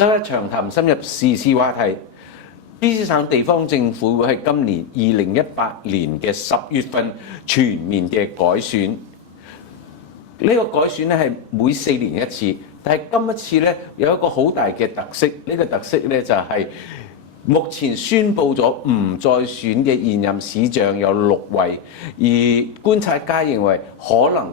周一長談深入時事話題。卑詩省地方政府會喺今年2018年嘅10月份全面嘅改選。呢個改選咧係每4年一次，但係今一次咧有一個好大嘅特色，呢個特色咧就係目前宣布咗唔再選嘅現任市長有6位，而觀察家認為可能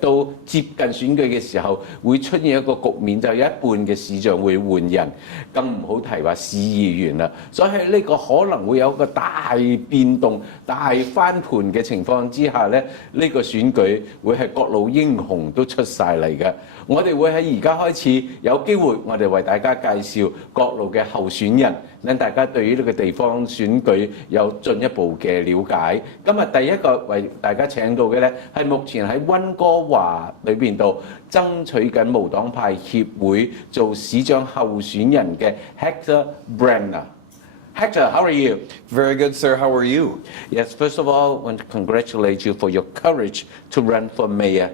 到接近選舉嘅時候，會出現一個局面，就有一半嘅市長會換人，更唔好提話市議員啦。所以喺呢個可能會有一個大變動、大翻盤嘅情況之下咧，呢個選舉會係各路英雄都出晒嚟嘅。我哋會喺而家開始有機會，我哋為大家介紹各路嘅候選人，令大家對於呢個地方選舉有進一步嘅了解。今日第一個為大家請到嘅咧，係目前喺溫哥華裏邊度爭取緊無黨派協會做市長候選人嘅 Hector Bremner。Hector, how are you? Very good, sir. How are you? Yes, first of all, I want to congratulate you for your courage to run for mayor.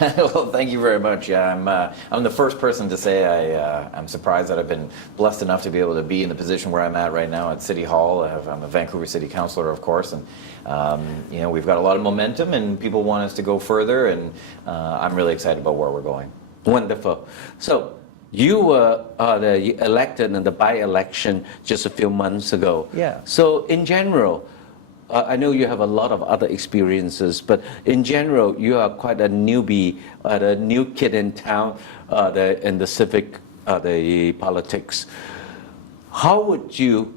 Well, thank you very much. Yeah, I'm the first person to say I'm surprised that I've been blessed enough to be able to be in the position where I'm at right now at City Hall. I'm a Vancouver City Councillor, of course, and you know, we've got a lot of momentum and people want us to go further, and I'm really excited about where we're going. Wonderful. So you were elected in the by-election just a few months ago. Yeah. So in general, I know you have a lot of other experiences, but in general, you are quite a newbie, a new kid in town in the civic, the politics. How would you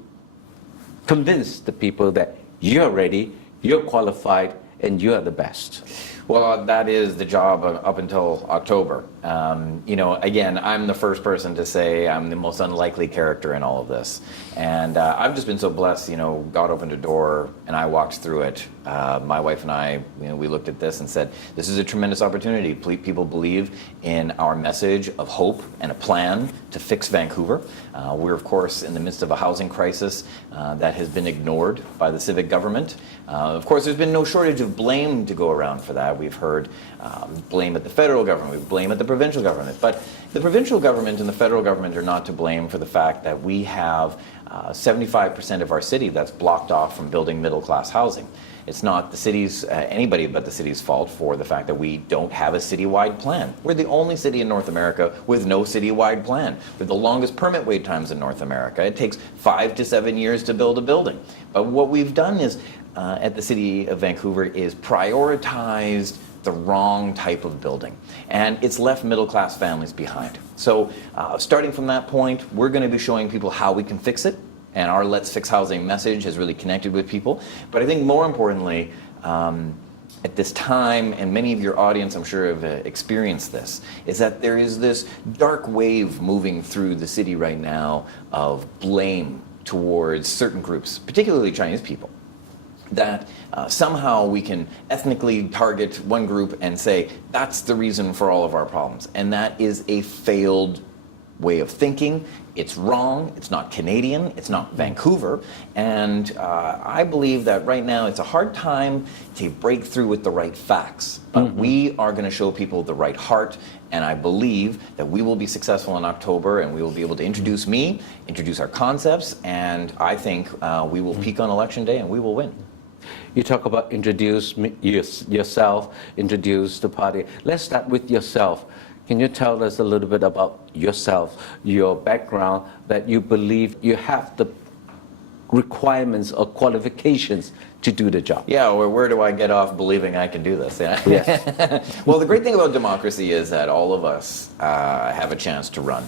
convince the people that you're ready, you're qualified, and you are the best? Well, that is the job up until October. You know, again, I'm the first person to say I'm the most unlikely character in all of this. And I've just been so blessed, you know, God opened a door and I walked through it. My wife and I, you know, we looked at this and said, this is a tremendous opportunity. People believe in our message of hope and a plan to fix Vancouver. We're, of course, in the midst of a housing crisis that has been ignored by the civic government. Of course, there's been no shortage of blame to go around for that. We've heard blame at the federal government, we blame at the provincial government. But the provincial government and the federal government are not to blame for the fact that we have 75% of our city that's blocked off from building middle-class housing. It's not the city's, anybody but the city's fault for the fact that we don't have a citywide plan. We're the only city in North America with no citywide plan. We're the longest permit wait times in North America. It takes 5 to 7 years to build a building. But what we've done is, at the City of Vancouver, is prioritized the wrong type of building, and it's left middle-class families behind. So starting from that point, we're going to be showing people how we can fix it, and our Let's Fix Housing message has really connected with people. But I think more importantly, at this time, and many of your audience I'm sure have experienced this, is that there is this dark wave moving through the city right now of blame towards certain groups, particularly Chinese people, that somehow we can ethnically target one group and say that's the reason for all of our problems. And that is a failed way of thinking. It's wrong. It's not Canadian. It's not Vancouver. And I believe that right now it's a hard time to break through with the right facts. But we are going to show people the right heart. And I believe that we will be successful in October, and we will be able to introduce me, introduce our concepts, and I think we will peak on Election Day and we will win. You talk about introduce yourself, introduce the party. Let's start with yourself. Can you tell us a little bit about yourself, your background, that you believe you have the requirements or qualifications to do the job? Yeah, well, where do I get off believing I can do this? Yeah. Yes. Well, the great thing about democracy is that all of us have a chance to run.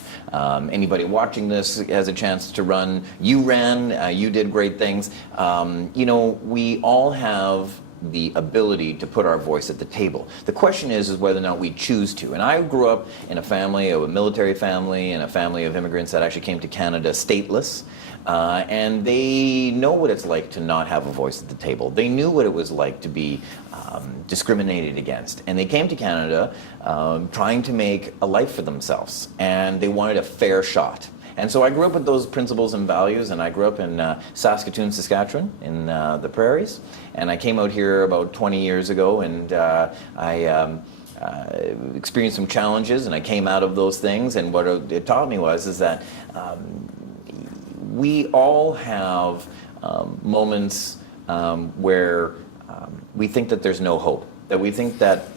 Anybody watching this has a chance to run. You ran, you did great things. You know, we all have the ability to put our voice at the table. The question is whether or not we choose to. And I grew up in a family, a military family, and a family of immigrants that actually came to Canada stateless. And they know what it's like to not have a voice at the table. They knew what it was like to be discriminated against. And they came to Canada trying to make a life for themselves. And they wanted a fair shot. And so I grew up with those principles and values, and I grew up in Saskatoon, Saskatchewan, in the prairies. And I came out here about 20 years ago, and experienced some challenges, and I came out of those things. And what it taught me is that we all have moments where we think that there's no hope, that we think that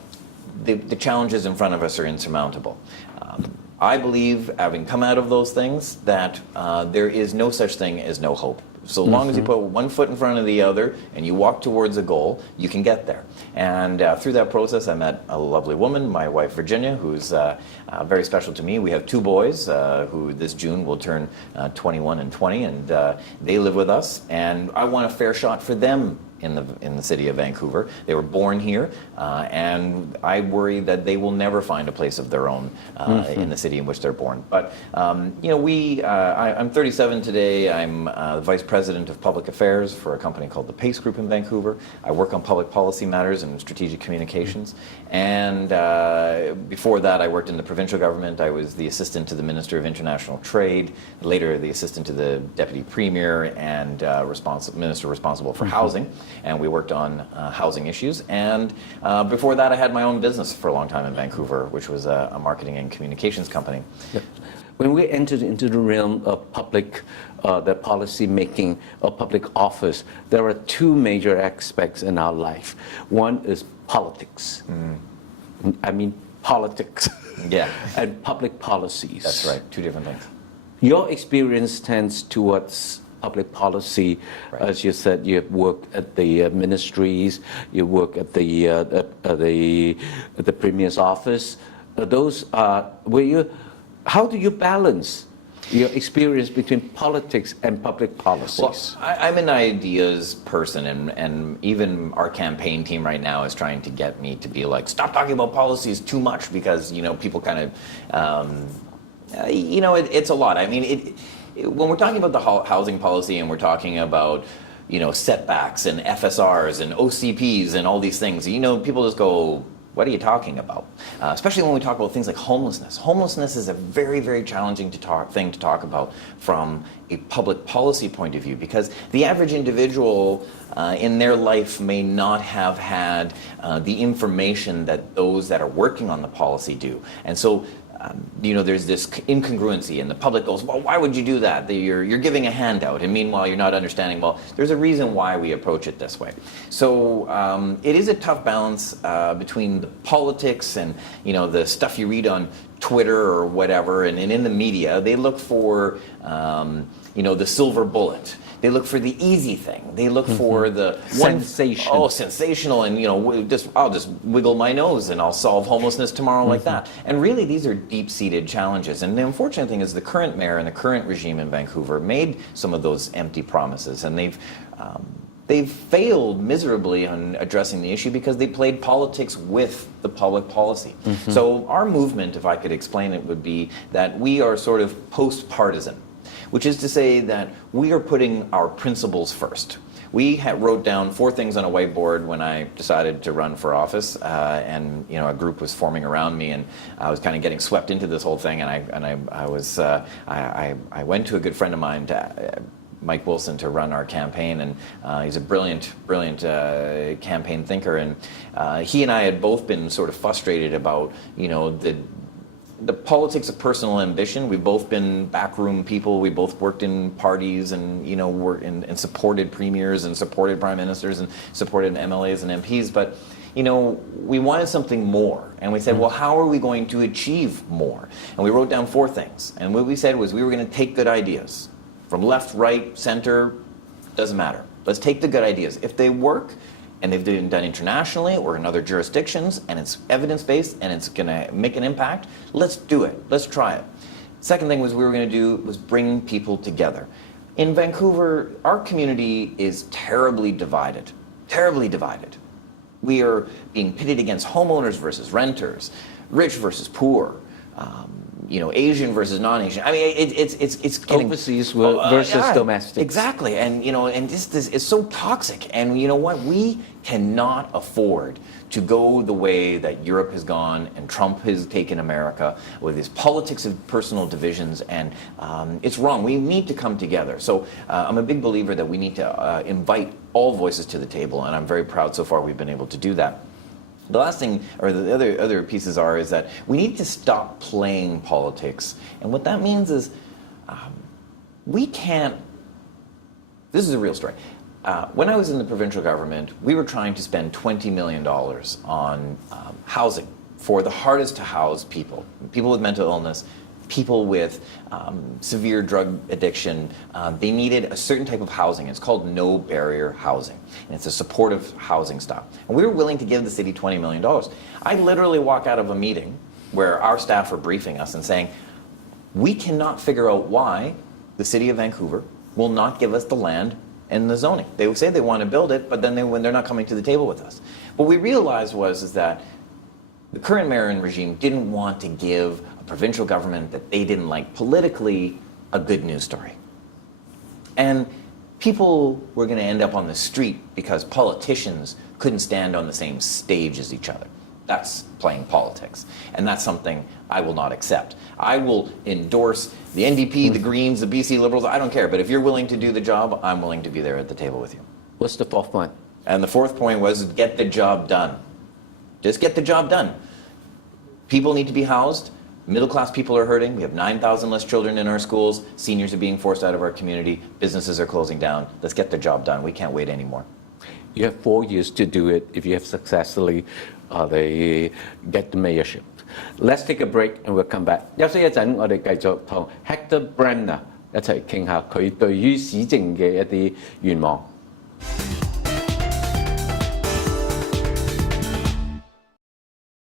the challenges in front of us are insurmountable. I believe, having come out of those things, that there is no such thing as no hope. So long as you put one foot in front of the other and you walk towards a goal, you can get there. And through that process, I met a lovely woman, my wife Virginia, who's very special to me. We have two boys who this June will turn 21 and 20, and they live with us. And I want a fair shot for them in the city of Vancouver. They were born here, and I worry that they will never find a place of their own in the city in which they're born. But you know, I'm 37 today. I'm Vice President of Public Affairs for a company called the Pace Group in Vancouver. I work on public policy matters and strategic communications. And before that, I worked in the provincial government. I was the assistant to the Minister of International Trade, later the assistant to the Deputy Premier and Minister responsible for housing. And we worked on housing issues. And before that, I had my own business for a long time in Vancouver, which was a marketing and communications company. Yep. When we entered into the realm of public, the policy making of public office, there are two major aspects in our life. One is politics. I mean politics. Yeah. And public policies. That's right. Two different things. Your experience tends towards public policy. Right. As you said, you work at the ministries, you work at the Premier's office. Those are where you. How do you balance your experience between politics and public policies? Well, I'm an ideas person, and even our campaign team right now is trying to get me to be like, stop talking about policies too much, because, you know, people kind of, you know, it's a lot. I mean, when we're talking about the housing policy and we're talking about, you know, setbacks and FSRs and OCPs and all these things, you know, people just go, what are you talking about? Especially when we talk about things like homelessness. Homelessness is a very, very challenging thing to talk about from a public policy point of view, because the average individual in their life may not have had the information that those that are working on the policy do. And so you know, there's this incongruency, and the public goes, well, why would you do that? You're giving a handout, and meanwhile you're not understanding, well, there's a reason why we approach it this way. So it is a tough balance between the politics and, you know, the stuff you read on Twitter or whatever, and in the media. They look for, you know, the silver bullet. They look for the easy thing. They look for the sensation. Oh, sensational, and, you know, I'll just wiggle my nose and I'll solve homelessness tomorrow like that. And really, these are deep-seated challenges. And the unfortunate thing is the current mayor and the current regime in Vancouver made some of those empty promises, and they've failed miserably on addressing the issue because they played politics with the public policy. So our movement, if I could explain it, would be that we are sort of post-partisan, which is to say that we are putting our principles first. We wrote down 4 things on a whiteboard when I decided to run for office, and, you know, a group was forming around me, and I was kind of getting swept into this whole thing. And I went to a good friend of mine, Mike Wilson, to run our campaign, and he's a brilliant campaign thinker. And he and I had both been sort of frustrated about, you know, the politics of personal ambition. We've both been backroom people. We both worked in parties, and, you know, worked and supported premiers and supported prime ministers and supported MLAs and MPs. But, you know, we wanted something more. And we said, well, how are we going to achieve more? And we wrote down 4 things. And what we said was we were going to take good ideas from left, right, center, doesn't matter. Let's take the good ideas. If they work, and they've been done internationally or in other jurisdictions, and it's evidence-based and it's going to make an impact, let's do it. Let's try it. Second thing we were going to do was bring people together. In Vancouver, our community is terribly divided. Terribly divided. We are being pitted against homeowners versus renters, rich versus poor, you know, Asian versus non-Asian. I mean, it's getting overseas versus domestic. Exactly, and, you know, and this is so toxic. And you know what? We cannot afford to go the way that Europe has gone and Trump has taken America with his politics of personal divisions, and it's wrong. We need to come together. So I'm a big believer that we need to invite all voices to the table, and I'm very proud so far we've been able to do that. The last thing, or the other pieces is that we need to stop playing politics. And what that means is we can't, this is a real story. When I was in the provincial government, we were trying to spend $20 million on housing for the hardest to house people with mental illness, people with severe drug addiction. They needed a certain type of housing. It's called no barrier housing. And it's a supportive housing style. And we were willing to give the city $20 million. I literally walk out of a meeting where our staff are briefing us and saying, we cannot figure out why the city of Vancouver will not give us the land and the zoning. They would say they want to build it, but then when they're not coming to the table with us. What we realized is that the current mayor and regime didn't want to give a provincial government that they didn't like politically a good news story. And people were going to end up on the street because politicians couldn't stand on the same stage as each other. That's playing politics. And that's something I will not accept. I will endorse the NDP, the Greens, the BC Liberals, I don't care. But if you're willing to do the job, I'm willing to be there at the table with you. What's the fourth point? And the fourth point was get the job done. Just get the job done. People need to be housed. Middle-class people are hurting. We have 9,000 less children in our schools. Seniors are being forced out of our community. Businesses are closing down. Let's get the job done. We can't wait anymore. You have 4 years to do it if you have successfully get the mayorship. Let's take a break and we'll come back. 休息一陣，我哋繼續同 Hector Bremner 一齊傾下佢對於市政嘅一啲願望。